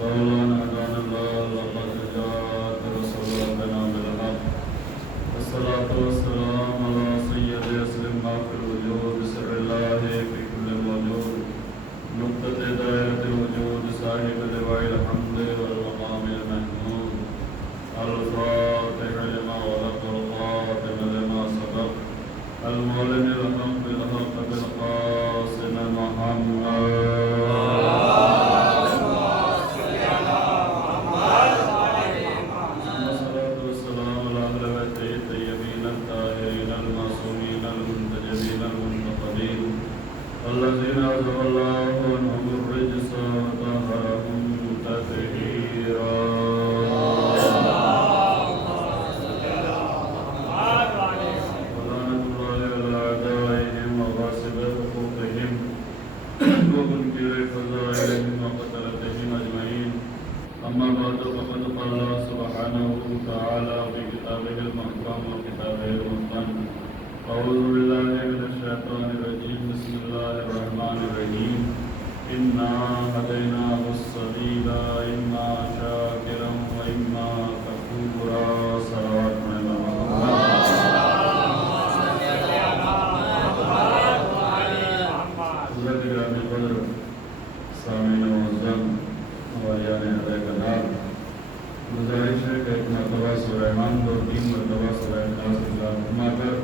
لولا أن هدانا الله لقد جاءك رسول ربنا بالحق والصلاة والسلام على سيد أسلم ما في الوجود سر الله في كل موجود نقطة دائرة الوجود صاحب لواء الحمد والمقام المحمود الفاتح لما ولق الخاتم لما سبق المعلن الحق بالحق بالقاسم محمد الذين عزم الله عنهم الرجس وطهرهم تطهيرا ولعنة الله على أعدائهم وغاصب حقوقهم ومنكر فضائلهم وقتلتهم أجمعين أما بعد فقد قال الله سبحانه وتعالى في كتابه المحكم وكتابه المتقن أعوذ بالله من الشيطان الرجيم بسم الله الرحمن الرحيم إنا هديناه السبيل إما شاكرا وإما كفورا صلوات من حضرت گرامی قدر سامعین معظم حوالیان ادائے کلام گزارش ہے کہ ایک مرتبہ سورہ حمد اور 3 مرتبہ سورہ اخلاص کی تلاوت فرما کر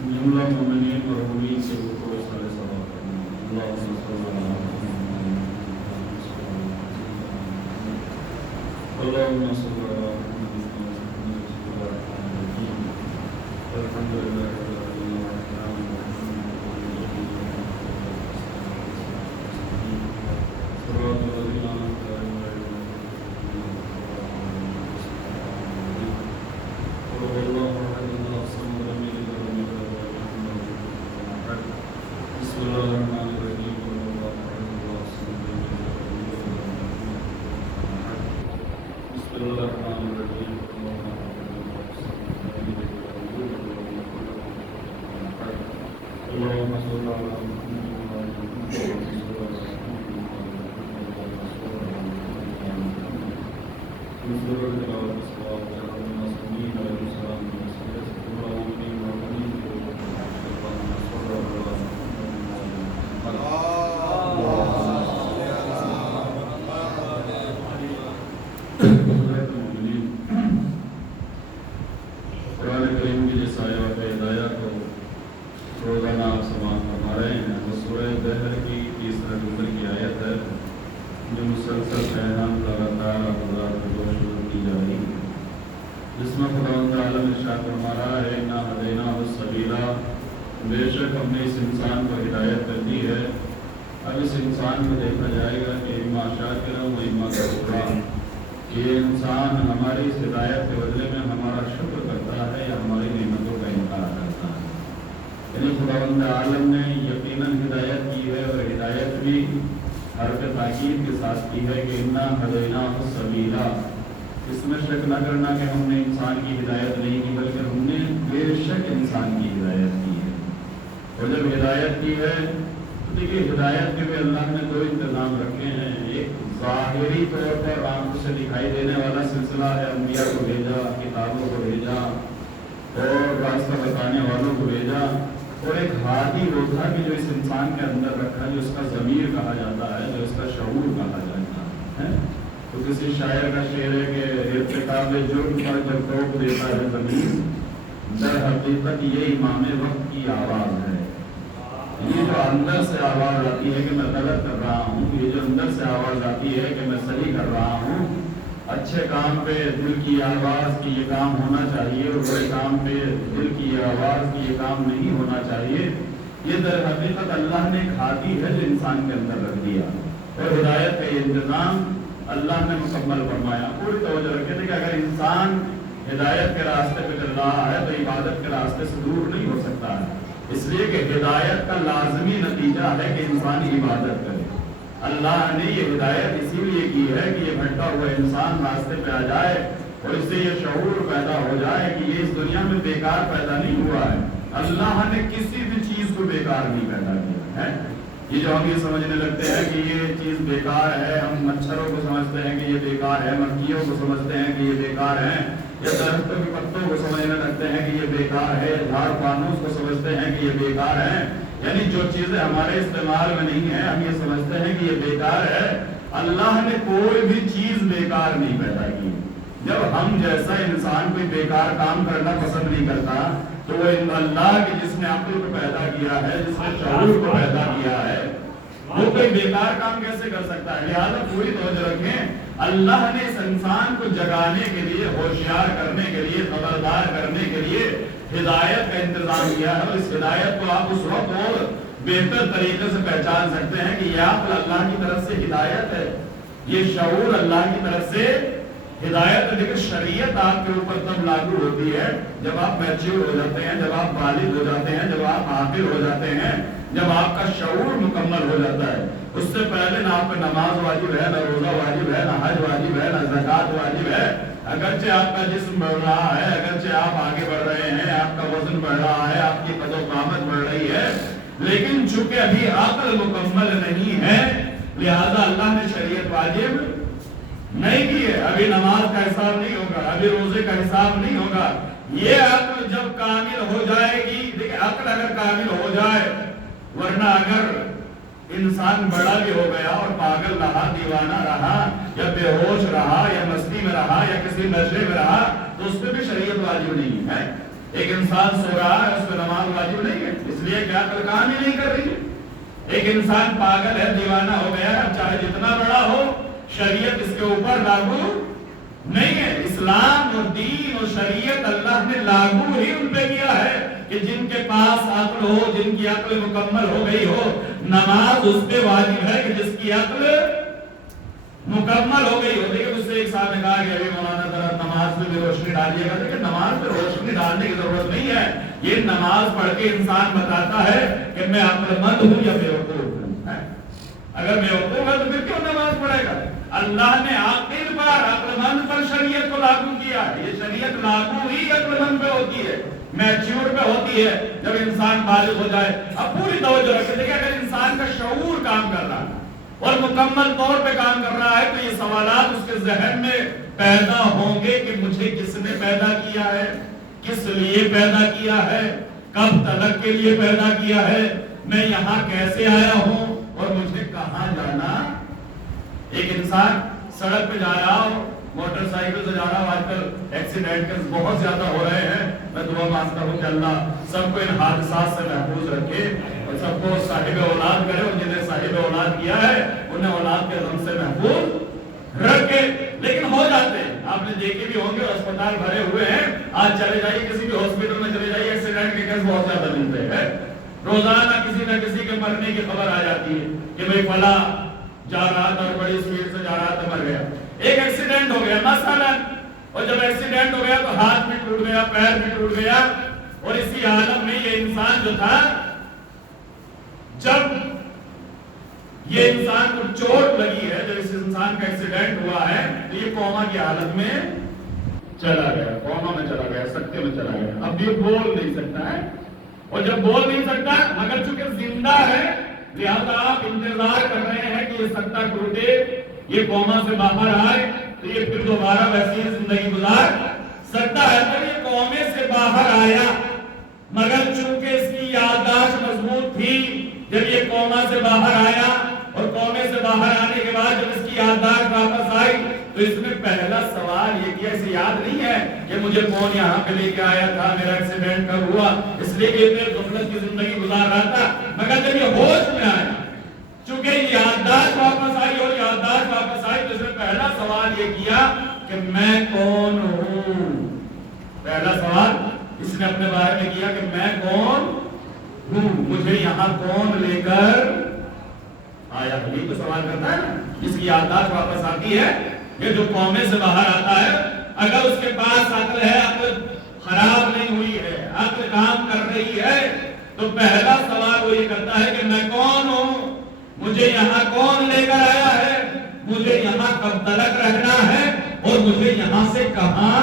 جملہ مومنین اور امید سے رکوع و سارے ثواب کرنا اللہم صل علی محمد اللہم صل علی محمد الحمدللہ بے شک ہم نے اس انسان کو ہدایت کر دی ہے. اب اس انسان کو دیکھا جائے گا کہ اما شاکرا و اما کفورا، یہ انسان ہماری اس ہدایت کے بدلے میں ہمارا شکر کرتا ہے یا ہماری نعمتوں کا انکار کرتا ہے. یعنی خداوند عالم نے یقیناً ہدایت کی ہے، اور ہدایت بھی حرف تاکید کے ساتھ کی ہے کہ انا ہدیناہ السبیلا. اس میں شک نہ کرنا کہ ہم نے انسان کی ہدایت نہیں کی، بلکہ ہم نے بے شک انسان کی ہدایت کی ہے. اور جب ہدایت کی ہے تو دیکھیے ہدایت کے بھی اللہ نے 2 انتظام رکھے ہیں. ایک ظاہری طور پر آنکھ سے دکھائی دینے والا سلسلہ ہے، انبیاء کو بھیجا، کتابوں کو بھیجا اور راستہ بتانے والوں کو بھیجا. اور ایک ہادی وہ تھا کہ جو اس انسان کے اندر رکھا، جو اس کا ضمیر کہا جاتا ہے، جو اس کا شعور کہا جاتا ہے. تو کسی شاعر کا شعر ہے کہ ارتکاب جرم پر جب ٹوک دیتا ہے ضمیر، در حقیقت یہ امام وقت کی آواز ہے. یہ جو اندر سے آواز آتی ہے کہ میں غلط کر رہا ہوں، یہ جو اندر سے آواز آتی ہے کہ میں صحیح کر رہا ہوں، اچھے کام پہ دل کی آواز کی یہ کام ہونا چاہیے اور برے کام پہ دل کی آواز کی یہ کام نہیں ہونا چاہیے، یہ در حقیقت اللہ نے کھاتی ہے جو انسان کے اندر رکھ دیا. اور ہدایت کا یہ انتظام اللہ نے مکمل فرمایا. پوری توجہ رکھے تھے کہ اگر انسان ہدایت کے راستے پہ چل رہا ہے تو عبادت کے راستے سے دور نہیں ہو سکتا ہے، اس لیے کہ ہدایت کا لازمی نتیجہ ہے کہ انسان عبادت کرے. اللہ نے یہ ہدایت اسی لیے کی ہے کہ یہ بھٹکا ہوا انسان راستے پہ آ جائے اور اس سے یہ شعور پیدا ہو جائے کہ یہ اس دنیا میں بیکار پیدا نہیں ہوا ہے. اللہ نے کسی بھی چیز کو بیکار نہیں پیدا کیا ہے. یہ جو ہم یہ سمجھنے لگتے ہیں کہ یہ چیز بیکار ہے، ہم مچھروں کو سمجھتے ہیں کہ یہ بیکار ہے، مکھیوں کو سمجھتے ہیں کہ یہ بیکار ہے، یا درختوں کے پتوں کو سمجھنے لگتے ہیں کہ یہ بیکار ہے، جھاڑ فانوس کو سمجھتے ہیں کہ یہ بیکار ہے، یعنی جو چیزیں ہمارے استعمال میں نہیں ہیں ہم یہ سمجھتے ہیں کہ یہ بیکار ہے۔ اللہ نے کوئی بھی چیز بیکار نہیں پیدا کی۔ جب ہم جیسا انسان کوئی بیکار کام کرنا پسند نہیں کرتا تو وہ اللہ کے جس نے عقل کو پیدا کیا ہے، جس نے شعور کو پیدا کیا ہے، وہ کوئی بیکار کام کیسے کر سکتا ہے؟ لہٰذا پوری توجہ رکھیں، اللہ نے اس انسان کو جگانے کے لیے، ہوشیار کرنے کے لیے، خبردار کرنے کے لیے ہدایت کا انتظام کیا ہے، اور اس ہدایت کو آپ اس وقت اور بہتر طریقے سے پہچان سکتے ہیں کہ یہ عقل اللہ کی طرف سے ہدایت ہے، یہ شعور اللہ کی طرف سے ہدایت ہے۔ لیکن شریعت آپ کے اوپر تب لاگو ہوتی ہے جب آپ میچور ہو جاتے ہیں، جب آپ بالغ ہو جاتے ہیں، جب آپ عاقل ہو جاتے ہیں، جب آپ کا شعور مکمل ہو جاتا ہے۔ اس سے پہلے نہ آپ پہ نماز واجب ہے، نہ روزہ واجب ہے، نہ حج واجب ہے، نہ زکوٰۃ واجب ہے۔ اگرچہ آپ کا جسم بڑھ رہا ہے، اگرچہ آپ آگے بڑھ رہے ہیں، آپ کا وزن بڑھ رہا ہے، آپ کی قد و قامت بڑھ رہی ہے، لیکن چونکہ ابھی عقل مکمل نہیں ہے لہذا اللہ نے شریعت واجب نہیں کی ہے۔ ابھی نماز کا حساب نہیں ہوگا، ابھی روزے کا حساب نہیں ہوگا۔ یہ عقل جب کامل ہو جائے گی، دیکھیں عقل اگر کامل ہو جائے، ورنہ اگر انسان بڑا بھی ہو گیا اور پاگل رہا، دیوانہ رہا، یا بے ہوش رہا، یا مستی میں رہا، یا کسی نشے میں رہا، تو اس پہ بھی شریعت واجب نہیں ہے۔ ایک انسان سو رہا ہے، اس پہ نماز واجب نہیں ہے، اس لیے کہ عقل کام ہی نہیں کر رہی ہے۔ ایک انسان پاگل ہے، دیوانہ ہو گیا ہے، چاہے جتنا بڑا ہو، شریعت اس کے اوپر لاگو نہیں ہے۔ اسلام اور دین اور شریعت اللہ نے لاگو ہی ان پہ کیا ہے کہ جن کے پاس عقل ہو، جن کی عقل مکمل ہو گئی ہو، نماز اس پہ واجب ہے کہ جس کی عقل مکمل ہو گئی ہو۔ لیکن اس سے ایک صاحب نے کہا کہ ابھی مولانا ذرا نماز پہ بھی روشنی ڈالیے گا۔ لیکن نماز پہ روشنی ڈالنے کی ضرورت نہیں ہے، یہ نماز پڑھ کے انسان بتاتا ہے کہ میں عقل مند ہوں یا بیوقوف ہوں۔ اگر بیوقوف ہے تو پھر کیوں نماز پڑھے گا؟ اللہ نے عاقل پر، عقل مند پر شریعت کو لاگو کیا ہے۔ یہ شریعت لاگو ہی عقل مند پہ ہوتی ہے، میچور پہ ہوتی ہے، جب انسان بالغ ہو جائے۔ اب پوری توجہ رکھیں، دیکھیں اگر انسان کا شعور کام کر رہا ہے اور مکمل طور پہ کام کر رہا ہے تو یہ سوالات اس کے ذہن میں پیدا ہوں گے کہ مجھے کس نے پیدا کیا ہے، کس لیے پیدا کیا ہے، کب تلک کے لیے پیدا کیا ہے، میں یہاں کیسے آیا ہوں اور مجھے کہاں جانا۔ ایک انسان سڑک پہ جا رہا ہو، موٹر سائیکل سے جا رہا ہو، آج کل ایکسیڈنٹ بہت زیادہ ہو رہے ہیں، میں دعا مانگتا ہوں کہ اللہ سب کو ان حادثات سے محفوظ رکھے اور سب کو صاحب اولاد کرے، اور جنہیں صاحب اولاد کیا ہے انہیں اولاد کے غم سے محفوظ رکھے۔ لیکن ہو جاتے ہیں، آپ نے دیکھے بھی ہوں گے، اسپتال بھرے ہوئے ہیں۔ آج چلے جائیے کسی بھی ہاسپٹل میں چلے جائیے، ایکسیڈنٹ کے کیس بہت زیادہ ملتے ہیں۔ روزانہ کسی نہ کسی کے مرنے کی خبر آ جاتی ہے کہ بھئی فلاں جا رہا تھا اور بڑی اسپیڈ سے جا رہا تھا، مر گیا۔ ایک ایکسیڈنٹ ہو گیا مثلا، اور جب ایکسیڈنٹ ہو گیا تو ہاتھ بھی ٹوٹ گیا، پیر بھی ٹوٹ گیا، اور اسی عالم میں یہ انسان جو تھا، جب یہ انسان کو چوٹ لگی ہے، جب اس انسان کا ایکسیڈنٹ ہوا ہے تو یہ کوما کی حالت میں چلا گیا، کوما میں چلا گیا، سکتے میں چلا گیا۔ اب یہ بول نہیں سکتا ہے، اور جب بول نہیں سکتا مگر چونکہ زندہ ہے لہذا آپ انتظار کر رہے ہیں کہ یہ سکتا ٹوٹے، یہ کوما سے باہر آئے تو یہ پھر دوبارہ ویسی زندگی گزار سکتا ہے۔ تو یہ کومے سے باہر آیا، مگر چونکہ اس کی یادداشت مضبوط تھی، جب یہ کوما سے باہر آیا اور کومے سے باہر آنے کے بعد جب اس کی یادداشت واپس آئی تو اس میں پہلا سوال یہ کیا، اسے یاد نہیں ہے کہ مجھے کون یہاں پہ لے کے آیا تھا، میرا ایکسیڈنٹ کب ہوا، اس لیے کہ اتنے غفلت کی زندگی گزار رہا تھا۔ مگر جب یہ ہوش میں آیا، چونکہ یادداشت واپس آئی اور یادداشت واپس آئی تو اس نے پہلا سوال یہ کیا کہ میں کون ہوں۔ پہلا سوال اس نے اپنے بارے میں کیا کہ میں کون ہوں، مجھے یہاں کون لے کر آیا۔ یہ تو سوال کرتا ہے نا، جس کی یادداشت واپس آتی ہے، یہ جو قومے سے باہر آتا ہے، اگر اس کے پاس عقل ہے، عقل خراب نہیں ہوئی ہے، عقل کام کر رہی ہے، تو پہلا سوال وہ یہ کرتا ہے کہ میں کون ہوں، مجھے یہاں کون لے کر آیا ہے، مجھے یہاں کب تلک رہنا ہے، اور مجھے یہاں سے کہاں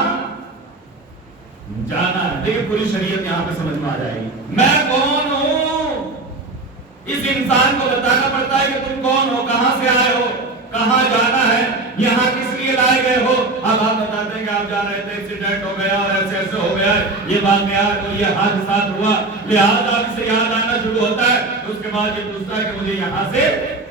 جانا ہے۔ دیکھیں پوری شریعت یہاں پہ سمجھ میں آ جائے گی۔ میں کون ہوں، इस इंसान को बताना पड़ता है कि तुम कौन हो, कहां से आए हो, कहां जाना है, यहाँ किस लिए लाए गए हो। अब आप बताते हैं कि आप जा रहे थे, एक्सीडेंट हो गया और ऐसे ऐसे हो गया, ये वाकया तो ये हादसा हुआ, लिहाजा से याद आना शुरू होता है। तो उसके बाद ये पूछता है कि मुझे यहाँ से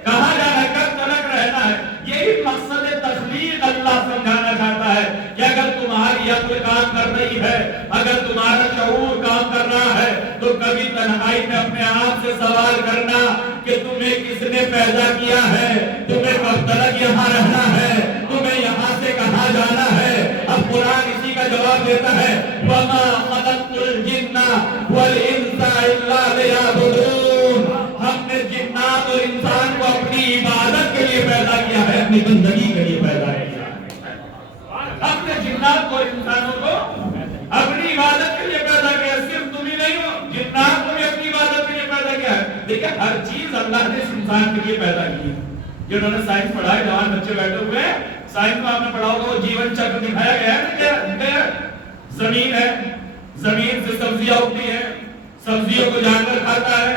कहां जाना है, कब तक रहना है। यही मकसद तख्लीक अल्लाह समझाना चाहता है कि अगर तुम्हारी अक्ल काम कर रही है, अगर तुम्हारा शऊर काम कर रहा है, तो कभी तन्हाई में अपने आप से सवाल करना कि तुम्हें किसने पैदा किया है, तुम्हें कब तक यहाँ रहना है, तुम्हें यहाँ से कहाँ जाना है। अब कुरान इसी का जवाब देता है, वमा खलक़्तुल जिन्ना वल इंसा इल्ला लियअबुदून। हमने जिन्नात और इंसान को अपनी इबादत के लिए पैदा किया है, अपनी बंदगी के लिए पैदा किया है। हमने जिन्नात और इंसानों को अपनी इबादत के लिए पैदा किया। सिर्फ तुम ही नहीं हो, जिन्नात को भी अपनी इबादत के लिए पैदा किया है। देखिए हर चीज अल्लाह ने इस इंसान के लिए पैदा की है। जिन्होंने साइंस पढ़ा है, जवान बच्चे बैठे हुए हैं, साइंस में आपने पढ़ा होगा वो जीवन चक्र दिखाया गया है। जमीन है, जमीन से सब्जियां उगती हैं, सब्जियों को जानवर खाता है,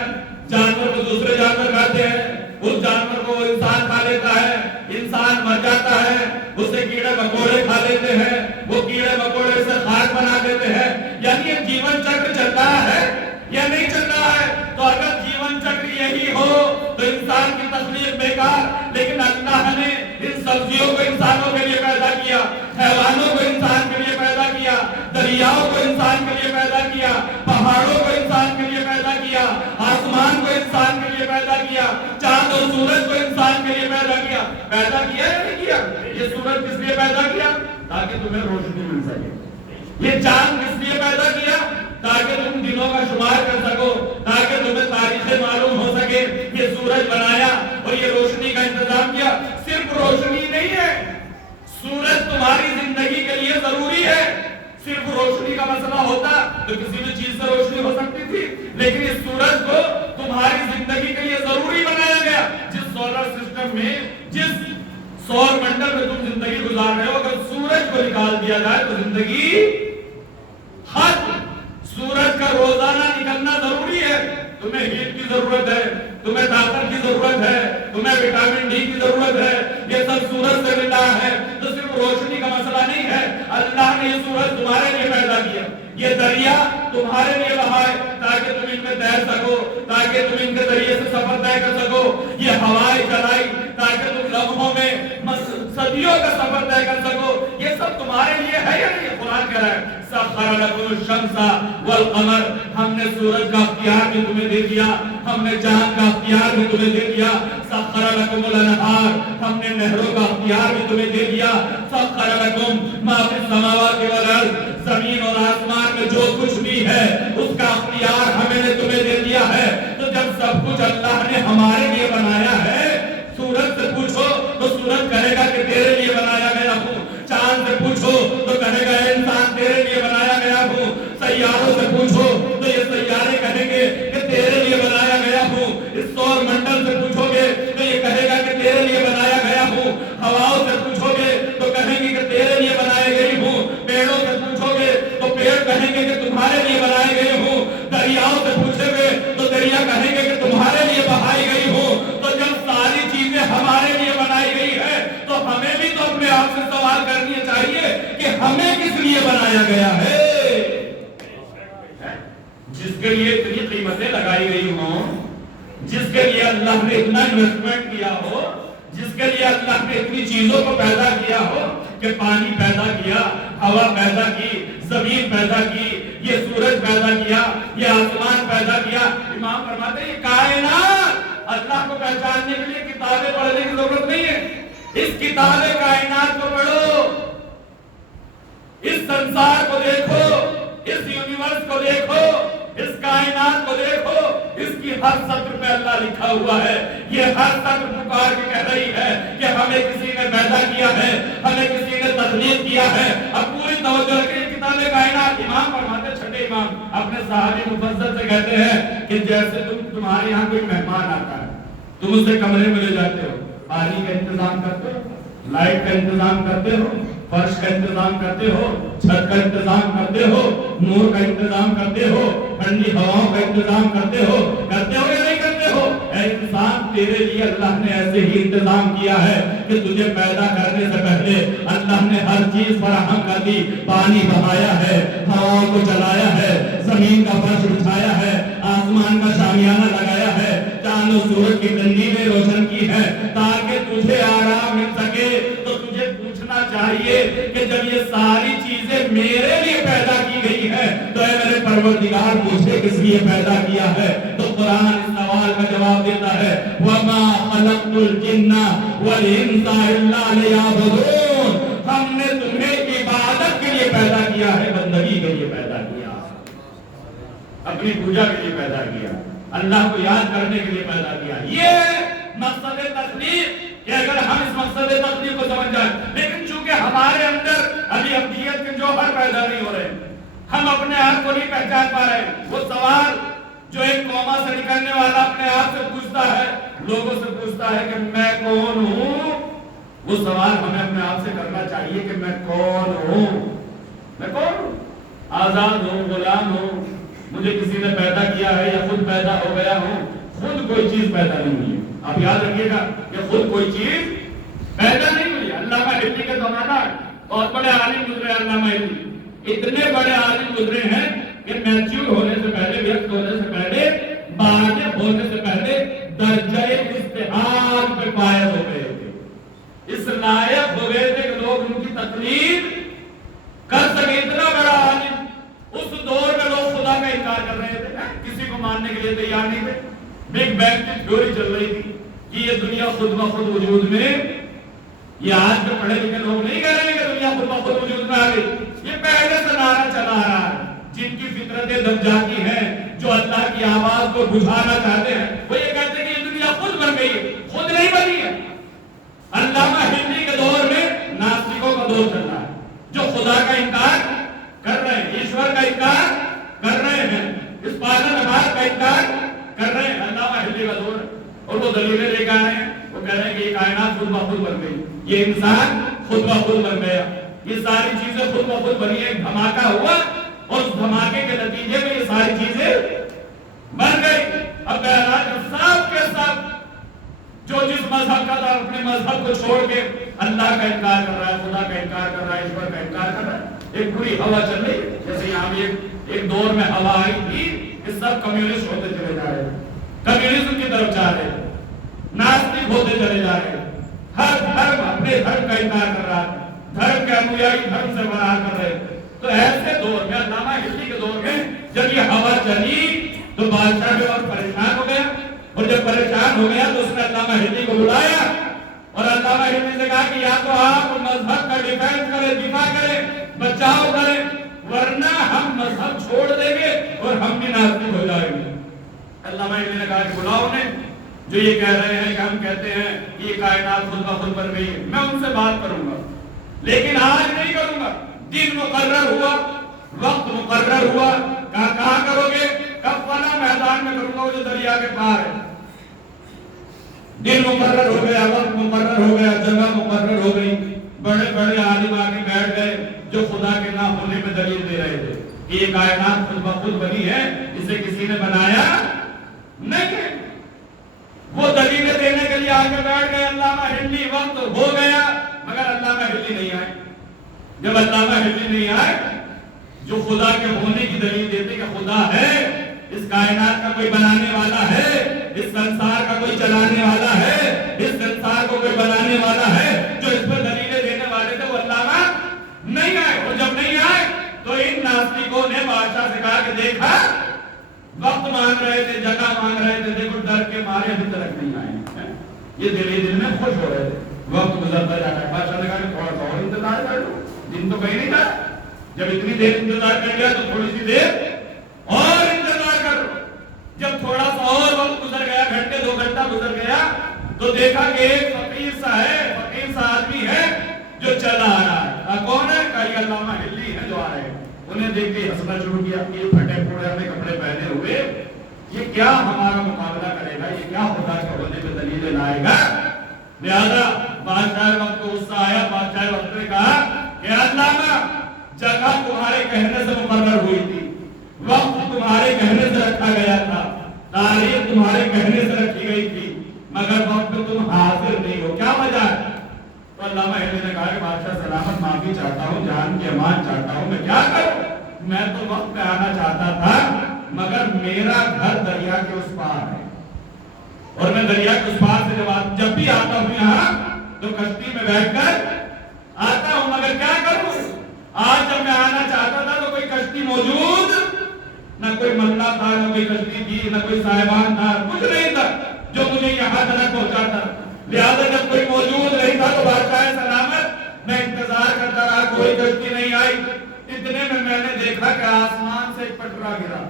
जानवर को दूसरे जानवर खाते हैं, उस जानवर को इंसान खा लेता है, इंसान मर जाता है, उसे कीड़े मकोड़े खा लेते हैं, वो कीड़े मकोड़े से खाद बना देते हैं। यानी ये जीवन चक्र चल रहा है या नहीं चल रहा है। तो अगर जीवन चक्र यही हो तो इंसान की तस्वीर बेकार। लेकिन अल्लाह ने इन सब्जियों को इंसानों के लिए पैदा किया, हैवानों को इंसान के लिए पैदा किया, दरियाओं को इंसान के लिए पैदा किया, पहाड़ों को इंसान के लिए पैदा किया, आसमान को इंसान के लिए पैदा किया, चांद और सूरज को इंसान के लिए पैदा किया। पैदा किया या नहीं किया? ये सूरज किस लिए पैदा किया? ताकि तुम्हें रोशनी मिल सके। ये चांद किस लिए पैदा किया? ताकि तुम दिनों का शुमार कर सको, ताकि तुम्हें तारीखें मालूम हो सके। ये सूरज बनाया और ये रोशनी का इंतजाम किया। सिर्फ रोशनी नहीं है, सूरज तुम्हारी जिंदगी के लिए जरूरी है। सिर्फ रोशनी का मसला होता तो किसी भी चीज से रोशनी हो सकती थी, लेकिन इस सूरज को तुम्हारी जिंदगी के लिए जरूरी बनाया गया। जिस सोलर सिस्टम में, जिस सौर मंडल में तुम जिंदगी गुजार रहे हो, अगर सूरज को निकाल दिया जाए तो जिंदगी खत्म। सूरज का रोजाना निकलना जरूरी है। तुम्हें हीट की जरूरत है, तुम्हें ताकत की जरूरत है, तुम्हें विटामिन डी की जरूरत है, ये सब सूरज से मिल रहा है। तो सिर्फ रोशनी का मसला नहीं है। अल्लाह ने ये सूरज तुम्हारे लिए पैदा किया, ये दरिया तुम्हारे लिए बहाए ताकि तुम इनमें तैर सको, ताकि तुम इनके जरिए से सफर तय कर सको। ये हवाएं चलाई ताकि तुम लम्हों में सदियों का सफर तय कर सको। ये सब तुम्हारे लिए है या नहीं? कुरान कह रहा है सखर लकुम शम्सा वल कमर, हमने सूरज का इख्तियार भी तुम्हें दे दिया, हमने चांद का इख्तियार भी तुम्हें दे दिया। सखर लकुमुल अनहार, हमने नहरों का इख्तियार भी तुम्हें दे दिया। सखर लकुम मा फिस समावाति वल अर्द, जमीन और आसमान में जो कुछ भी है उसका इख्तियार हमने तुम्हें दे दिया है। तो जब सब कुछ अल्लाह ने हमारे लिए बनाया है, सूरज से पूछो तो सूरज कहेगा कि तेरे लिए बनाया गया हूँ। चांद से पूछो तो कहेगा इंसान तेरे लिए बनाया गया हूँ। सैयारों से पूछो तो ये सैयारे कहेंगे कि तेरे लिए बनाया गया हूँ। इस सौर मंडल से पूछोगे तो ये कहेगा कि तेरे लिए बनाया गया हूँ। हवाओं से पूछोगे तो कहेंगे कि तेरे लिए बनाए गई हूँ। पेड़ों से पूछोगे तो पेड़ कहेंगे कि तुम्हारे लिए बनाए गए हूँ। दरियाओं से पूछोगे तो दरिया कहेंगे कि तुम्हारे लिए बहाई गई हूँ। तो जब सारी चीजें हमारे लिए बनाई गई है तो हमें भी तो अपने आप से सवाल करनी चाहिए कि हमें किस लिए बनाया गया है। जिसके लिए इतनी कीमतें लगाई गई हो, जिसके लिए अल्लाह ने इतना इन्वेस्टमेंट किया हो, जिसके लिए अल्लाह ने इतनी चीजों को पैदा किया हो कि पानी पैदा किया, हवा पैदा की, जमीन पैदा की, ये सूरज पैदा किया, ये आसमान पैदा किया। इमाम फरमाते हैं ये कायनात अल्लाह को पहचानने के लिए किताबें पढ़ने की जरूरत नहीं है। इस किताबे कायनात को पढ़ो, इस संसार को देखो, इस यूनिवर्स को देखो, इस कायनात को देखो। इसकी हर सत्र पे अल्लाह लिखा हुआ है। ये हर सत्र पुकार के कह रही है कि हमें किसी ने पैदा किया है, हमें किसी ने तख्लीक किया है। अब पूरी तवज्जो रखिए किताबे कायनात। इमाम फरमाते, छठे इमाम अपने सहाबी मुफस्सिर से कहते हैं कि जैसे तुम्हारे यहाँ कोई मेहमान आता है, तुम उसे कमरे में ले जाते हो, पानी का इंतजाम करते हो, लाइट का इंतजाम करते हो, फर्श का इंतजाम करते हो, छत का इंतजाम करते हो, नूर का इंतजाम करते हो, ठंडी हवाओं का इंतजाम करते हो या नहीं करते हो? इंसान तेरे लिए अल्लाह ने ऐसे ही इंतजाम किया है कि तुझे पैदा करने से पहले अल्लाह ने हर चीज फराहम कर दी। पानी बहाया है, हवाओं को चलाया है, जमीन का फर्श बिछाया है, आसमान का शामियाना लगाया है, चांद और सूरज की तंजीमें रोशन की है ताकि तुझे आराम मिल सके। तो तुझे पूछना चाहिए कि जब ये सारी चीजें मेरे लिए पैदा की गई है तो ऐ मेरे परवरदिगार मुझे किस लिए पैदा किया है? तो कुरान इस सवाल का जवाब देता है, वमा खलक़तुल जिन्ना वल इंसा इल्ला लियअबुदून। हमने तुम्हें इबादत के लिए पैदा किया है, बंदगी के लिए पैदा किया, अपनी पूजा के लिए पैदा किया, अल्लाह को याद करने के लिए पैदा किया। ये मकसद तकलीफ कि अगर हम इस मकसद तकलीफ को समझ जाए, लेकिन चूंकि हमारे अंदर अभी अब्दियत के जौहर पैदा नहीं हो रहे, हम अपने आप को नहीं पहचान पा रहे। वो सवाल जो एक कौमा से निकलने वाला अपने आप से पूछता है, लोगों से पूछता है कि मैं कौन हूँ, वो सवाल हमें अपने आप से करना चाहिए कि मैं कौन हूँ, मैं कौन हूँ? आजाद हूँ, गुलाम हूँ, मुझे किसी ने पैदा किया है या खुद पैदा हो गया हूँ? खुद कोई चीज पैदा नहीं हुई है। आप याद रखिएगा कि खुद कोई चीज पैदा नहीं हुई। अल्लामा हिल्ली का जमाना, बहुत बड़े आलिम गुजरे अल्लामा हिल्ली, इतने बड़े आलिम गुजरे हैं कि मैच्योर होने से पहले, व्यक्त होने से पहले, बालिग होने से पहले दर्जाए इस्तिहाद पे फायद हो गए थे। इस लायक हो गए थे कि लोग उनकी तकलीफ कर सके। इतना बड़ा आलिम, उस दौर में लोग खुदा का इनकार कर रहे थे, किसी को मानने के लिए तैयार नहीं थे। बिग बैंग की थ्योरी चल रही थी कि ये दुनिया खुद ब खुद वजूद में, ये आज के पढ़े लिखे लोग नहीं कह रहे कि दुनिया खुद ब खुद वजूद में आ गई, ये पहले से नारा चला आ रहा है। जिनकी फितरतें दब जाती हैं, जो अल्लाह की आवाज को बुझाना चाहते हैं, वो ये कहते हैं कि ये दुनिया खुद बन गई है, खुद नहीं बनी है। अल्लामा हिल्ली के दौर में नास्तिकों का दौर चल रहा है, जो खुदा का इनकार कर रहे हैं, ईश्वर का इनकार कर रहे हैं, इस पालनहार का इनकार कर रहे हैं। अल्लामा हिल्ली का दौर, और वो दलीलें लेकर आ रहे हैं, वो कह रहे हैं कि ये कायनात खुद ब खुद बन गई, ये इंसान खुद ब खुद बन गया, ये सारी चीजें खुद ब खुद बनी है। एक धमाका हुआ और उस धमाके के नतीजे में ये सारी चीजें बन गई। अब सब के सब जो जिस मजहब का था, अपने मजहब को छोड़ के अल्लाह का इनकार कर रहा है, खुदा का इनकार कर रहा है, ईश्वर का इनकार कर रहा है। एक पूरी हवा चल रही है, जैसे यहाँ भी एक दौर में हवा आई थी कि सब कम्युनिस्ट होते चले जा रहे, कम्युनिज्म की तरफ जा रहे, नास्तिक होते चले जा रहे, हर धर्म अपने धर्म का इनकार कर रहा है, धर्म के अनुयायी धर्म से फरार कर रहे। तो ऐसे दौर में, अल्लामा हिल्ली के दौर में जब ये हवा चली तो बादशाह जो और परेशान हो गया, और जब परेशान हो गया तो उसने अल्लामा हिल्ली को बुलाया और अल्लामा हिल्ली से कहा कि या तो आप मजहब का डिफेंस करें, दिफा करें, बचाव करें, वरना हम मजहब छोड़ देंगे और हम भी नास्तिक हो जाएंगे। अल्लामा हिल्ली ने कहा कि बुलाओ उन्हें, जो ये कह रहे हैं कि हम कहते हैं कि ये कायनात खुद ब खुद बन गई है। मैं उनसे बात करूंगा, लेकिन आज नहीं करूंगा। दिन मुकर्रर हुआ, वक्त मुकर्रर हुआ, कहाँ करोगे? कफवाला मैदान में करूंगा, वो जो दरिया के पार है। दिन मुकर्रर हो गया, वक्त मुकर्रर हो गया, जगह मुकर्रर हो गई। बड़े बड़े आलिम आके बैठ गए जो खुदा के ना होने में दलील दे रहे थे कि ये कायनात खुद ब खुद बनी है, इसे किसी ने बनाया नहीं है। वो दलीलें देने के लिए आके बैठ गए अल्लामा हिल्ली। वक्त हो गया मगर अल्लामा हिल्ली नहीं आए। जब अल्लामा हिल्ली नहीं आए, जो खुदा के होने की दलील देते कि खुदा है, इस कायनात का कोई बनाने वाला है, इस संसार का कोई चलाने वाला है, इस संसार को कोई बनाने वाला है, जो इस पर दलीलें देने वाले थे, वो अल्लामा नहीं आए। और जब नहीं आए तो इन नास्तिकों ने बादशाह से कहा कि देखा, वक्त मांग रहे थे, जगह मांग रहे थे, देखो डर के मारे अभी तक नहीं आए। ये दिल में खुश हो रहे थे, वक्त गुजरता जाता है। बादशाह ने कहा थोड़ा सा और इंतजार कर लो, दिन तो कहीं नहीं था। जब इतनी देर इंतजार कर लिया तो थोड़ी सी देर और इंतजार करो। जब थोड़ा सा और वक्त गुजर गया, घंटे 2 घंटा गुजर गया, तो देखा कि एक फकीर सा आदमी है जो चला आ रहा है। कौन है? कई अल्लामा हिल्ली है जो आ रहे हैं। उन्हें देख के हंसना शुरू किया कि ये फटे फोड़े अपने कपड़े पहने हुए, ये क्या हमारा मुकाबला करेगा, ये क्या खुदा के होने पे दलीलें लाएगा। लिहाजा बादशाह वक्त को गुस्सा आया। बादशाह वक्त ने कहा कि अल्लामा, जगह तुम्हारे कहने से मुकर्रर हुई थी, वक्त तुम्हारे कहने से रखा गया था, तारीख तुम्हारे कहने से रखी गई थी, मगर वक्त पे तुम हाजिर नहीं हो, क्या वजह है? तो अल्लामा हिल्ली ने कहा कि बादशाह सलामत, माफी चाहता हूँ, जान की अमान चाहता हूँ, मैं क्या करूँ? मैं तो वक्त पे आना चाहता था, मगर मेरा घर दरिया के उस पार है, और मैं दरिया के उस पार से जब भी आता हूँ यहाँ तो कश्ती में बैठकर आता हूँ, मगर क्या करूँ? आज जब मैं आना चाहता था तो कोई कश्ती मौजूद, न कोई मल्ला था, न कोई कश्ती थी, न कोई साहिबान था, कुछ नहीं था जो मुझे यहाँ तक पहुंचाता। लिहाजा जब कोई मौजूद नहीं था तो बादशाह सलामत मैं इंतजार करता रहा, कोई कश्ती नहीं आई। इतने में मैंने देखा कि आसमान से एक पटरा गिरा,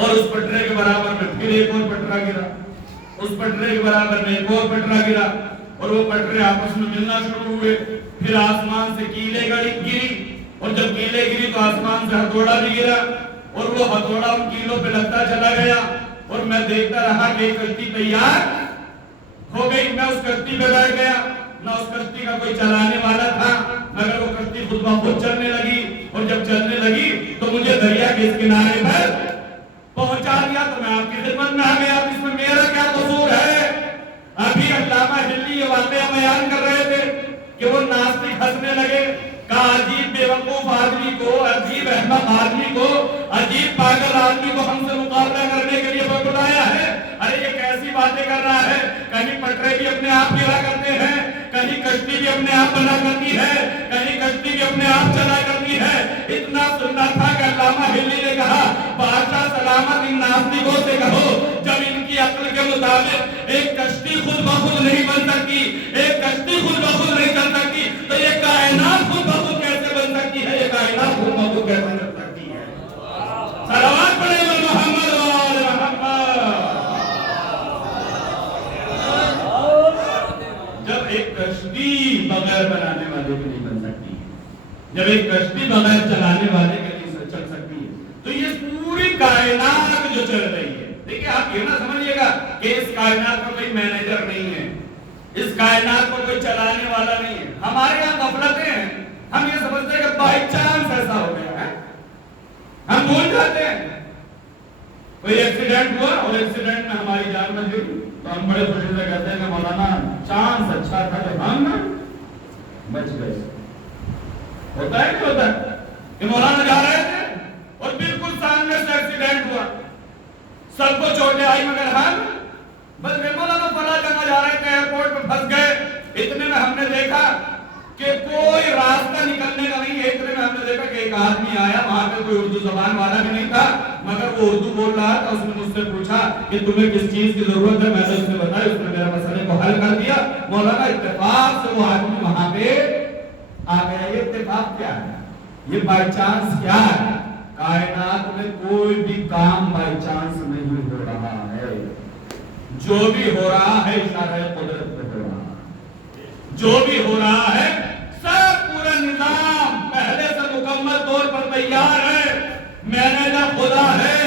और उस पटरे के बराबर में फिर एक और पटरा गिरा, उस पटरे के बराबर में एक और पटरा गिरा, और वो पटरे आपस में मिलना शुरू हुए। फिर आसमान से कीले गिरी, और जब कीले गिरी तो आसमान से हथौड़ा भी गिरा, और वो हथौड़ा उन कीलों पे लगता चला गया, और मैं देखता रहा कि कश्ती तैयार हो गई। मैं उस कश्ती पे बैठ गया, ना उस कश्ती का कोई चलाने वाला था, मगर वो कश्ती खुद ब खुद चलने लगी, और जब चलने लगी तो मुझे दरिया के इस किनारे पर पहुंचा दिया। तो मैं आपकी खिदमत में आ गया। अब इसमें मेरा क्या कसूर है? अभी अल्लामा हिल्ली ये वाक़या बयान कर रहे थे कि वो नास्तिक हंसने लगे, का अजीब बेवकूफ आदमी को, अजीब अहमक आदमी को, अजीब पागल आदमी को हमसे मुकाबला करने के लिए बुलाया है। अरे ये कैसी बातें कर रहा है? कहीं पटरे भी अपने आप गिरा करते हैं, कहीं कश्ती भी अपने आप बना करती है, कहीं कश्ती भी अपने आप चला करती है। इतना सुनना था कि अल्लामा हिल्ली ने कहा, बादशाह सलामत इन नास्तिकों से कहो, जब इनकी अक्ल के मुताबिक एक कश्ती खुद ब खुद नहीं बन सकती, एक कश्ती खुद ब खुद नहीं चल सकती, तो ये कायनात खुद ब खुद कैसे बन सकती है? ये कायनात खुद ब खुद कैसे बन सकती है? सलावत पढ़े मोहम्मद वाले मोहम्मद। जब एक कश्ती बगैर बनाने वाले की नहीं बन सकती, जब एक कश्ती बगैर चलाने वाले के नहीं चल सकती, तो ये पूरी कायनात जो चल रही है, देखिए आप ये ना समझिएगा कि इस कायनात में कोई मैनेजर नहीं है, इस कायनात को कोई चलाने वाला नहीं है। हमारे यहाँ गफलतें हैं, हम ये समझते हैं कि बाई चांस ऐसा हो गया है, हम भूल जाते हैं। कोई एक्सीडेंट हुआ और एक्सीडेंट में हमारी जान बच गई, तो हम बड़े खुशी से कहते हैं कि मौलाना चांस अच्छा था कि हम बच गए। होता है कि होता है कि मौलाना जा रहे थे और बिल्कुल सामने से एक्सीडेंट हुआ, सबको चोटें आई मगर हम बच गए। मौलाना फला जगह जा रहे थे, एयरपोर्ट पे फंस गए। इतने में हमने देखा कि कोई रास्ता निकलने का नहीं है। इतने में हमने देखा कि एक आदमी आया, वहां पे कोई उर्दू जबान वाला भी नहीं था, मगर वो उर्दू बोल रहा था। उसने मुझसे पूछा कि तुम्हें किस चीज की जरूरत है, मैंने उसने बताया, उसने मेरा मसले को हल कर दिया। मौलाना इत्तेफाक से वो आदमी वहां पे आ गया। ये इत्तेफाक क्या है? ये बाई चांस क्या है? कायनात में कोई भी काम बाई चांस नहीं हो रहा है, जो भी हो रहा है इशारा कुदरत पे हो रहा है। जो भी हो रहा है सब पूरा निजाम पहले से मुकम्मल तौर पर तैयार है। मैनेजर खुदा है,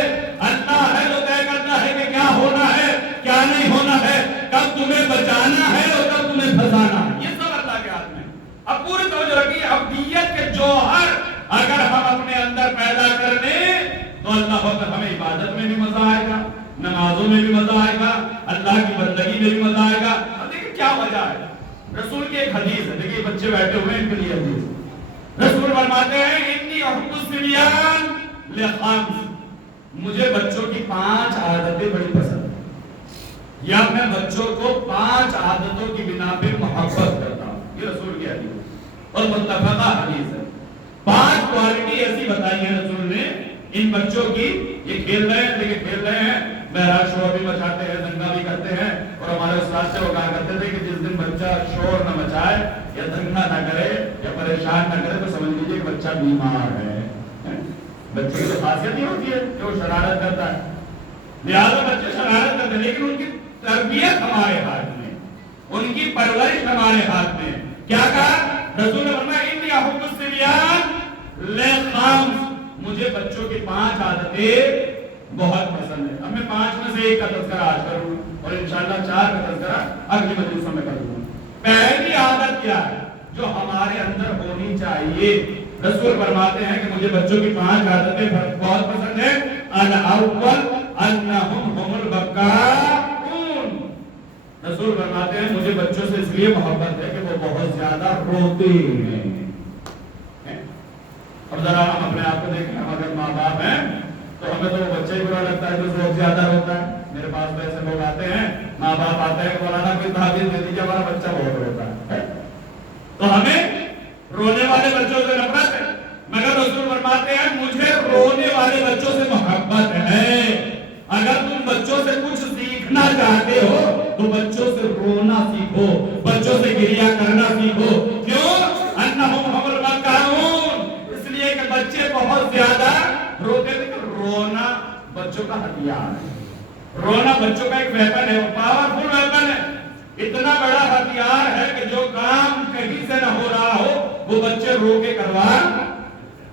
अल्लाह है जो तय करता है कि क्या होना है, क्या नहीं होना है, कब तुम्हें बचाना है और कब तुम्हें फंसाना है, ये सब अल्लाह के हाथ में। अब पूरी तवज्जो रखिए, अब्दियत के जौहर अगर हम अपने अंदर पैदा कर लें तो अल्लाह पर हमें इबादत में भी मजा आएगा, नमाजों में भी मजा आएगा, अल्लाह की बंदगी में भी मजा आएगा। अब देखिए क्या वजह है। रसूल की एक हदीस है, देखिए बच्चे बैठे हुए हैं, इनके लिए हदीस। रसूल फरमाते हैं, इन्नी अहुब्बुस सिबियान लिखम्स, मुझे बच्चों की 5 आदतें बड़ी पसंद है, या मैं बच्चों को 5 आदतों की बिना पे मोहब्बत करता हूँ। ये रसूल की हदीस और मुत्तफका हदीस है। 5 क्वालिटी ऐसी बताई है रसूल ने इन बच्चों की। ये खेल रहे हैं, देखिए खेल रहे हैं, बहरहाल शोर भी मचाते हैं, दंगा भी करते हैं, और हमारे उस्ताद से वो कहा करते थे कि जिस दिन बच्चा शोर न मचाए या दंगा न करे या परेशान न करे तो समझ लीजिए कि बच्चा बीमार है। बच्चे की तो खासियत ही होती है कि वो शरारत करता है, लिहाजा बच्चे शरारत करते हैं, लेकिन उनकी तरबियत हमारे हाथ में, उनकी परवरिश हमारे हाथ में। क्या कहा रसूल ने फरमाया, इन्नी अहुब्बुस सिबियान लिखम्स, मुझे बच्चों की 5 आदतें बहुत पसंद है। अब मैं 5 में से एक का तज़किरा आज करूँ और इंशाअल्लाह 4 का तज़किरा अगली मजलिसों में करूँगा। पहली आदत क्या है जो हमारे अंदर होनी चाहिए? रसूल फरमाते हैं कि मुझे बच्चों की 5 आदतें बहुत पसंद है। अल अव्वल अन्नहुम हुमुल बक्काऊन, رسول فرماتے ہیں مجھے بچوں سے اس لیے محبت ہے کہ وہ بہت زیادہ روتے ہیں. اب ذرا ہم اپنے آپ کو دیکھیں, ہم اگر ماں باپ ہیں تو ہمیں تو وہ بچہ ہی برا لگتا ہے جو بہت زیادہ روتا ہے. میرے پاس ایسے لوگ آتے ہیں, ماں باپ آتے ہیں, مولانا کوئی تحویز دے دیجیے ہمارا بچہ بہت روتا ہے. تو ہمیں رونے والے بچوں سے نفرت ہے, مگر رسول فرماتے ہیں مجھے رونے والے بچوں سے محبت ہے. اگر تم بچوں سے کچھ سیکھنا چاہتے ہو تو بچوں سے رونا سیکھو, بچوں سے گریہ کرنا سیکھو. کیوں؟ انہم هم المکارون, اس لیے کہ بچے بہت زیادہ روتے تھے. رونا بچوں کا ہتھیار ہے, رونا بچوں کا ایک ویپن ہے, پاورفل ویپن ہے. اتنا بڑا ہتھیار ہے کہ جو کام کہیں سے نہ ہو رہا ہو وہ بچے رو کے کروا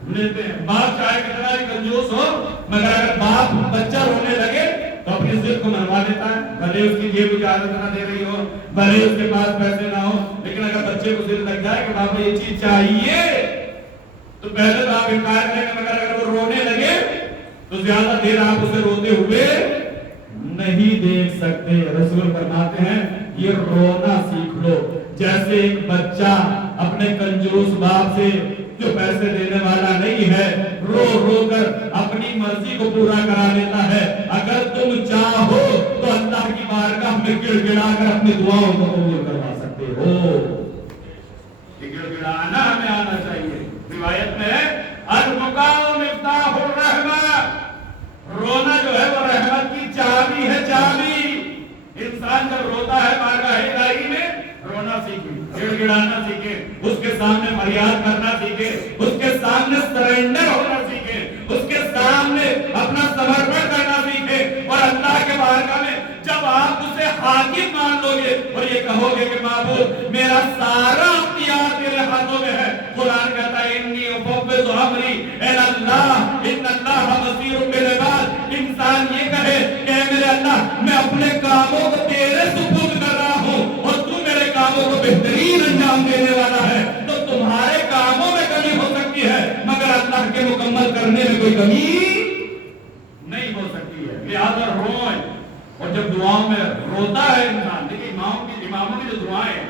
لیتے ہیں. باپ چاہے کتنا بھی کنجوس ہو, مگر اگر باپ بچہ رونے لگے تو اپنی ضد کو منوا لیتا ہے, بھلے اس کی جیب اجازت نہ دے رہی ہو, بھلے اس کے پاس پیسے نہ ہو, لیکن اگر بچے کو ضد لگ جائے کہ باپ یہ چیز چاہیے تو پہلے تو آپ انکار کریں گے, مگر اگر وہ رونے لگے تو زیادہ دیر آپ اسے روتے ہوئے نہیں دیکھ سکتے. رسول فرماتے ہیں یہ رونا سیکھ لو. جیسے ایک بچہ اپنے کنجوس باپ سے جو پیسے دینے والا نہیں ہے رو رو کر اپنی مرضی کو پورا کرا لیتا ہے, اگر تم چاہو تو اللہ کی بارگاہ میں گڑ گڑا کر اپنی دعاؤں کو قبول کروا سکتے ہو. گڑ گڑانا ہمیں آنا چاہیے. روایت میں ہے المکاء مفتاح الرحمہ, رونا جو ہے وہ رحمت کی چابی ہے, چابی. انسان جب روتا ہے بارگاہ الہی میں رونا سیکھے, گڑ گڑانا سیکھے, اس کے سامنے فریاد کرنا سیکھے, اس کے سامنے سرنڈر ہونا سیکھے, اس کے سامنے اپنا سمرپن کرنا سیکھے. اور اللہ کے بارگاہ میں جب آپ اسے حاکم مان لو گے اور یہ کہو گے کہ معبود میرا سارا اختیار تیرے ہاتھوں میں ہے. قرآن کہتا ہے انی افوض امری الی اللہ ان اللہ بصیر بالعباد. انسان یہ کہے کہ اے میرے اللہ میں اپنے کاموں کو تیرے سپرد کر رہا ہوں اور تو میرے کاموں کو بہترین انجام دینے والا ہے, تو تمہارے کاموں میں کمی ہو سکتی ہے مگر اللہ کے مکمل کرنے میں کوئی کمی نہیں ہو سکتی ہے. لہذا روئیں, اور جب دعاؤں میں روتا ہے انسان, دیکھیں اماموں کی جو دعائیں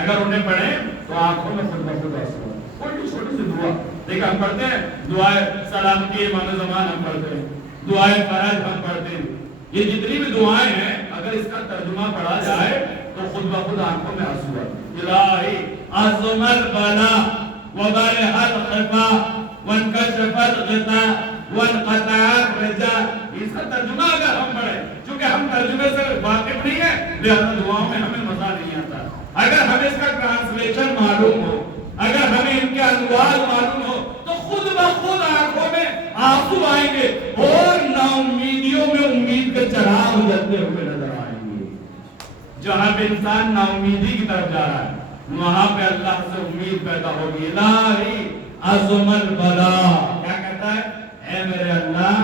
اگر انہیں پڑھیں تو آنکھوں میں خود بخود آنسو, چھوٹی چھوٹی سی دعا. دیکھیں ہم پڑھتے ہیں دعائے سلامتی امام زمان, ہم پڑھتے ہیں دعائے فرج, ہم پڑھتے ہیں. یہ جتنی بھی دعائیں ہیں اگر اس کا ترجمہ پڑھا جائے تو خود بخود آنکھوں میں آنسو آتے. الہی عظم البلا وبرح الخفا وانکشف الغطاء وانقطع الرجاء. اس کا ترجمہ اگر ہم پڑھیں, چونکہ ہم ترجمے سے واقف نہیں ہیں لہذا دعاؤں میں ہمیں مزہ نہیں آتا. اگر ہمیں اس کا ٹرانسلیشن معلوم ہو, اگر ہمیں ان کے انوار معلوم ہو تو خود بخود آنکھوں میں آنسو آئیں گے اور نا امیدیوں میں امید کے چراغ جلتے ہوئے نظر آئیں گے. جہاں پہ انسان نا امیدی کی طرف جا رہا ہے وہاں پہ اللہ سے امید پیدا ہوگی. الہی عظم البلا, کیا کہتا ہے, اے میرے اللہ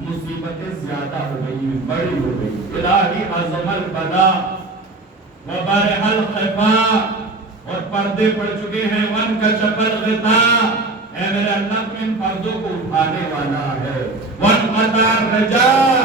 مصیبتیں زیادہ ہو گئی, بڑی ہو گئی. الہی عظم البلا وبرح الخفا, اور پردے پڑ چکے ہیں, وانکشف الغطاء, اے میرے اللہ تو ان پردوں کو اٹھانے والا ہے. وانقطع الرجاء,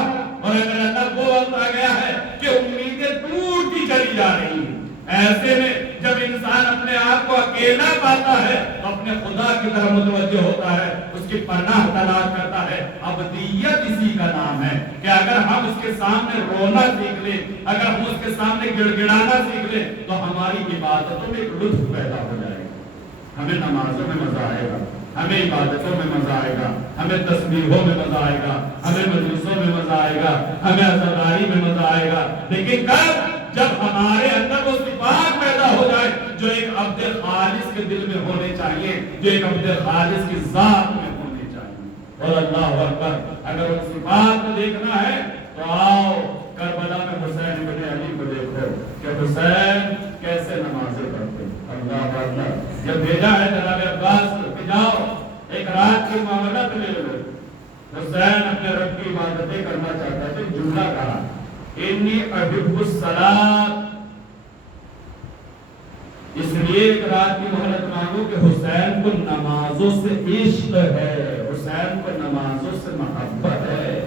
اور اے میرے اللہ وہ وقت آ گیا ہے کہ امیدیں ٹوٹتی چلی جا رہی ہیں. ایسے میں جب انسان اپنے آپ کو اکیلا پاتا ہے تو اپنے خدا کی طرف متوجہ ہوتا ہے, اس کی پناہ تلاش کرتا ہے. عبدیت اسی کا نام ہے کہ اگر ہم اس کے سامنے رونا سیکھ لیں, اگر ہم اس کے سامنے گڑ گڑانا سیکھ لیں تو ہماری عبادتوں میں ایک لطف پیدا ہو جائے گا. ہمیں نمازوں میں مزہ آئے گا, ہمیں عبادتوں میں مزہ آئے گا, ہمیں تسبیحوں میں مزہ آئے گا, ہمیں مجلسوں میں مزہ آئے گا, ہمیں عزاداری میں مزہ آئے گا. لیکن کب؟ جب ہمارے اندر وہ صفات پیدا ہو جائے جو ایک عبد خالص کے دل میں ہونے چاہیے, جو ایک عبد خالص کی ذات میں ہونے چاہیے. اور اللہ اکبر, اگر ان صفات کو دیکھنا ہے تو آؤ کربلا میں حسین بن علی کو دیکھو کہ حسین کیسے نمازیں پڑھتے. اللہ اکبر, جب بھیجا ہے جناب عباس کہ جاؤ ایک رات کی معاملت لے لو, حسین اپنے رب کی عبادتیں کرنا چاہتا ہے تو جملہ کہا انی احب الصلاۃ. اس لیے ایک رات کی مہلت مانگو کہ حسین کو نمازوں سے عشق ہے, حسین کو نمازوں سے محبت ہے,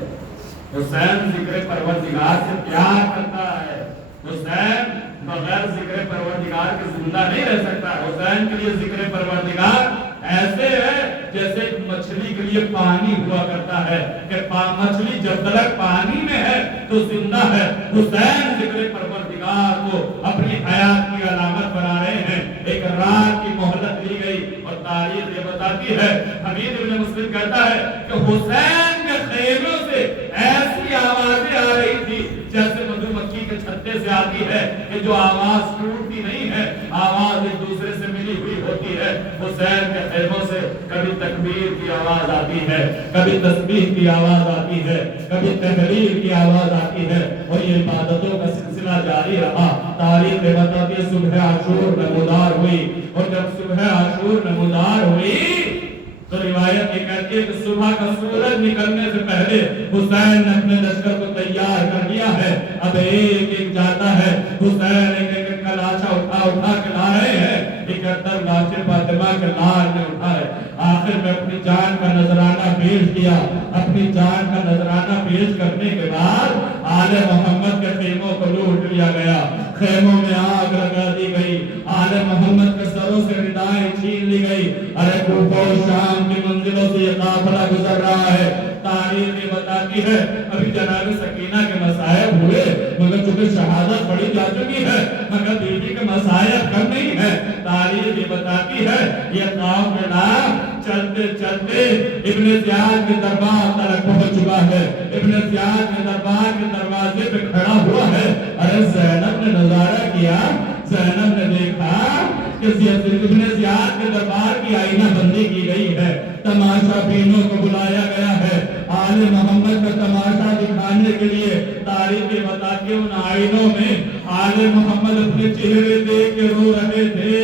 حسین ذکر پروردگار سے پیار کرتا ہے, حسین बगैर जिक्र परवरदिगार के जिंदा नहीं रह सकता। हुसैन के लिए जिक्र परवरदिगार ऐसे है जैसे एक मछली के लिए पानी हुआ करता है कि मछली जब तक पानी में है तो जिंदा है। हुसैन जिक्र परवरदिगार को अपनी हयात की अलामत बना रहे हैं। एक रात की मोहलत ली गई और तारीख ये बताती है, हमीद इब्न मुस्लिम कहता है कि हुसैन के खेमों से ऐसी आवाजें आ रही थी जैसे मधुमक्खी के छत्ते से आती है कि जो आवाज टूटती नहीं है, आवाज एक दूसरे से मिली हुई होती है। हुसैन के खेमों से कभी तकबीर की आवाज आती है, कभी तस्बीह की आवाज आती है, कभी तहरीर की आवाज आती है और ये इबादतों का सिलसिला जारी रहा। तारीख बताती है सुबह आशूर नमूदार हुई और जब सुबह आशूर नमूदार हुई तो रिवायत ये कहती है कि सुबह का सूरज निकलने से पहले हुसैन ने अपने लश्कर को तैयार कर लिया है। अब एक एक जाता है, हुसैन एक एक का लाशा उठा के ला रहे हैं। 71 लाशें फातिमा के लाल में उठा है। आखिर में अपनी जान का नजराना पेश किया। अपनी जान का नजराना पेश करने के बाद आले मोहम्मद के खेमों को लूट लिया गया, खेमों में आग लगा दी गई, आले मोहम्मद के सरों से रिदाएं छीन ली गई। अरे कूफा और शाम की मंजिलों से ये काफिला गुजर रहा है। तारीख ये बताती है अभी जनाब सकीना के मसायब हुए, मगर चूंकि शहादत पड़ी जा चुकी है, मगर बीवी के मसायब कम नहीं है। तारीख ये बताती है ये काफिला चलते चलते इब्ने ज़ियाद के दरबार तक पहुंच चुका है। इब्ने ज़ियाद के दरबार के दरवाजे पे खड़ा हुआ है। अरे ज़ैनब ने नजारा किया, ज़ैनब ने देखा कि इब्ने ज़ियाद के दरबार की आईना बंदी की गई है, तमाशा बीनों को बुलाया गया है आले मोहम्मद का तमाशा दिखाने के लिए। तारीख ये बताती है उन आईनों में आले मोहम्मद अपने चेहरे देख के रो रहे थे।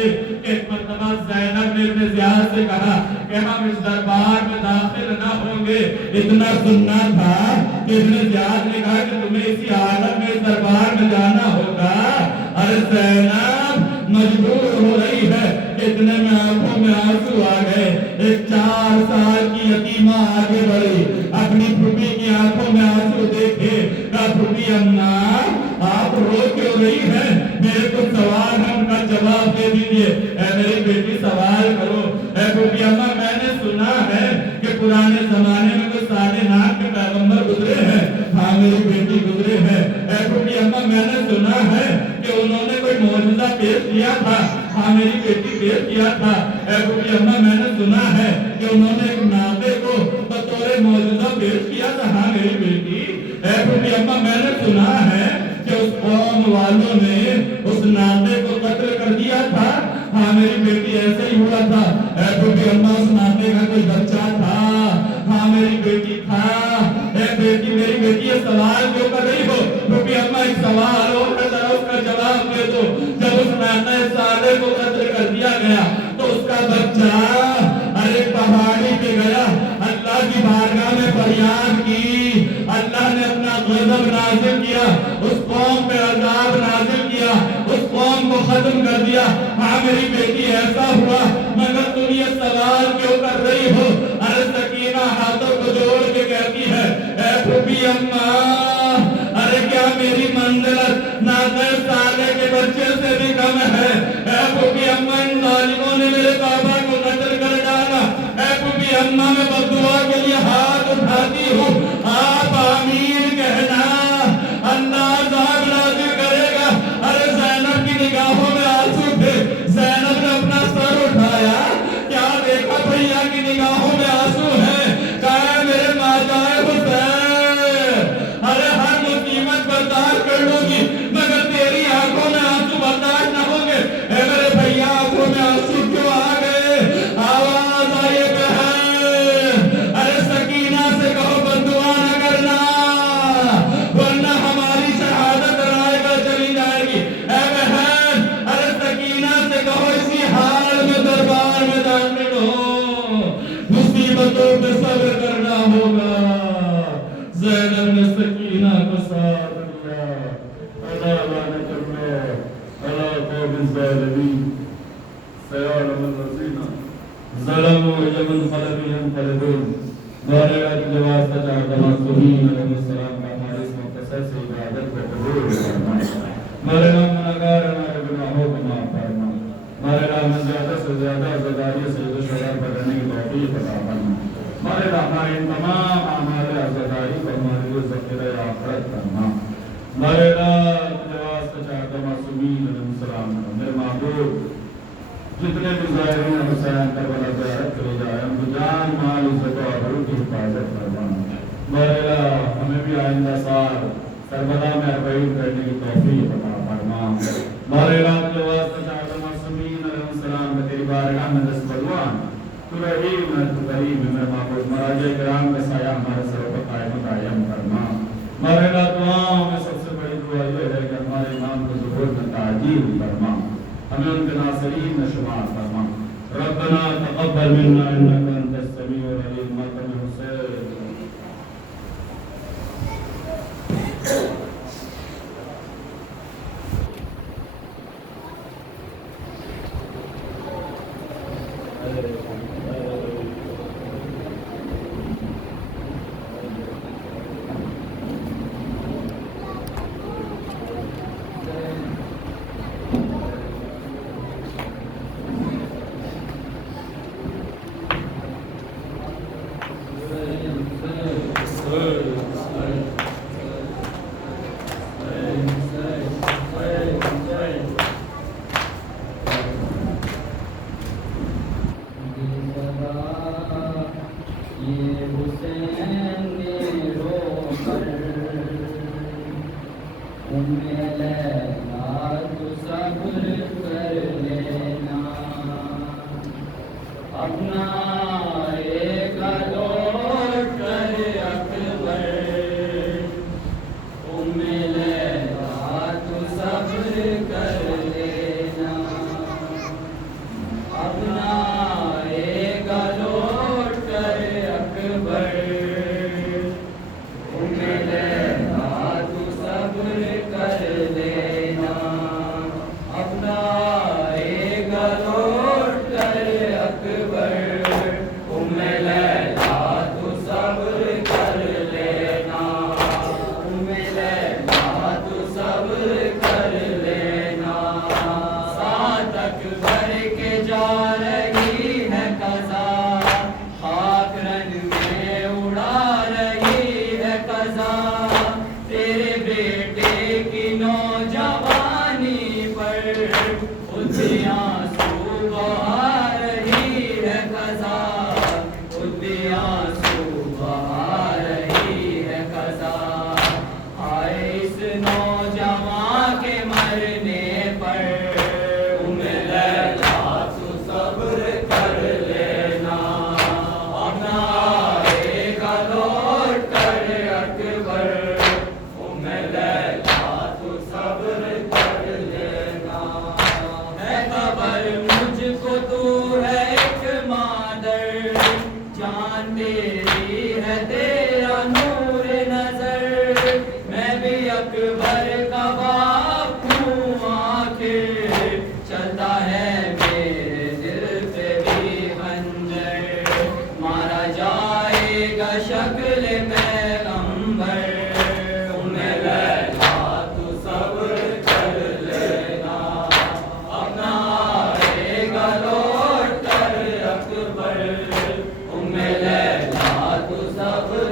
एक मर्तबा ज़ैनब ने इब्ने ज़ियाद से कहा कि हम इस दरबार में दाखिल न होंगे। इतना सुनना था कि इब्ने ज़ियाद ने कहा कि तुम्हें इसी हालत में इस दरबार में जाना होगा। अरे ज़ैनब मजबूर हो रही है। इतने में आंखों में आंसू आ गए। एक 4 साल की यतीमा आगे बढ़ी, अपनी फूफी की आंखों में आंसू देखे, कहा फूफी अम्मा आप रो क्यों रही हैं? मेरे को सवाल है उनका जवाब दे दीजिए। मेरी बेटी सवाल करो। फूफी अम्मा मैंने सुना है कि पुराने जमाने में कोई 9.5 के पैगंबर गुजरे हैं। हाँ मेरी बेटी गुजरे हैं। फूफी अम्मा मैंने सुना है कि उन्होंने कोई मौजूदा पेश किया था। हाँ मेरी बेटी पेश किया था। फूफी अम्मा मैंने सुना है कि उन्होंने एक नाते को बतौर मौजूदा पेश किया था। हाँ मेरी बेटी। फूफी अम्मा मैंने सुना है कि उस कौम वालों ने उस नाते को कत्ल कर दिया था। हाँ मेरी बेटी ऐसे ही हुआ था। फूफी अम्मा उस नाते का कोई बच्चा था। हाँ मेरी बेटी था। बेटी मेरी बेटी ये सवाल क्यों कर रही हो? फूफी अम्मा एक सवाल और है, जरा उसका जवाब दे दो। जब उस नाते साले को कत्ल कर दिया गया तो उसका बच्चा अरे पहाड़ी पे गया, अल्लाह की बारगाह में फरियाद की। अल्लाह ने अपना गज़ब नाज़िल किया, उस कौम पे अज़ाब नाज़िल किया, उस कौम को खत्म कर दिया। हाँ मेरी बेटी ऐसा हुआ, मगर तुम ये सवाल क्यों कर रही हो? अरे सकीना हाथों को जोड़ के कहती है ऐ फूफी अम्मा अरे क्या मेरी मंजिलत नाते साले के बच्चे से भी कम है? ऐ फूफी अम्मा इन जालिमों ने मेरे बाबा को कत्ल कर डाला। ऐ फूफी अम्मा मैं बद्दुआ के लिए हाथ उठाती हूँ, आप आमीन कहना, अल्लाह अज़ाब नाज़िल करेगा। अरे ज़ैनब की निगाहों में आंसू थे। ज़ैनब ने अपना सर उठाया, क्या देखा भैया की निगाहों में आंसू है। कहा मेरे माताए हुसैन अरे हर मुसीबत बर्दाश्त कर लूंगी मगर तेरी आंखों में आंसू बर्दाश्त न होंगे। मेरे भैया आंखों में आंसू क्यों आ गए? आवाज आई बहन अरे सकीना से कहो बद्दुआ न करना वरना हमारी शहादत राय पर चली जाएगी। बहन अरे सकीना से कहो इसी हाल में दरबार में दाखिल हो, मुसीबतों पे सब्र करना होगा। ज़ैनब ने सकीना को साथ लिया। अल्लाह लानत अल्लाह अला कौम ज़ालिमीन सयालम रज़ीना ज़लमु यमन क़लबी यनक़लिबून। मौलाना की जवाब सचा तमासुहीन अलैहिस्सलाम का हमारे इस मुख्तसर से इबादत को कबूल फरमाए। मौलाना मुनगार ہمارے رب میں زیادہ سے زیادہ عزاداری سید الشہداء پر رہنے کی توفیق عطا فرما ہمارے رب ہمارے ان تمام اعمال عزاداری کو ہمارے لیے ذخیرہ آخرت کرنا ہمارے رب جواز چاہتا معصومین علیہ السلام میرے معبود جتنے بھی زائرین حسین کربلا زیارت کرے جائے ہم کو جان مال عزت و آبرو کی حفاظت فرمانا ہمارے رب ہمیں بھی آئندہ سال کربلا میں اربعین کرنے کی توفیق عطا فرما ہمارے رب جواز چاہتا معصومین علیہ السلام میں تیری بارگاہ میں دست بدوان تو رحیم ہے تو کریم ہے میرے معبود مراجع کرام کا سایہ ہمارے سر پر قائم قائم فرما ہمارے رب دعاؤں میں سب سے بڑی دعا یہ ہے کہ ہمارے امام کو ظہور میں تعجیل فرما ہمیں ان کے ناصرین میں شمار فرما ربنا تقبل منا انك انت السميع العليم ماتم حسین صبر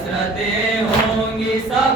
حسرتیں ہوں گی سب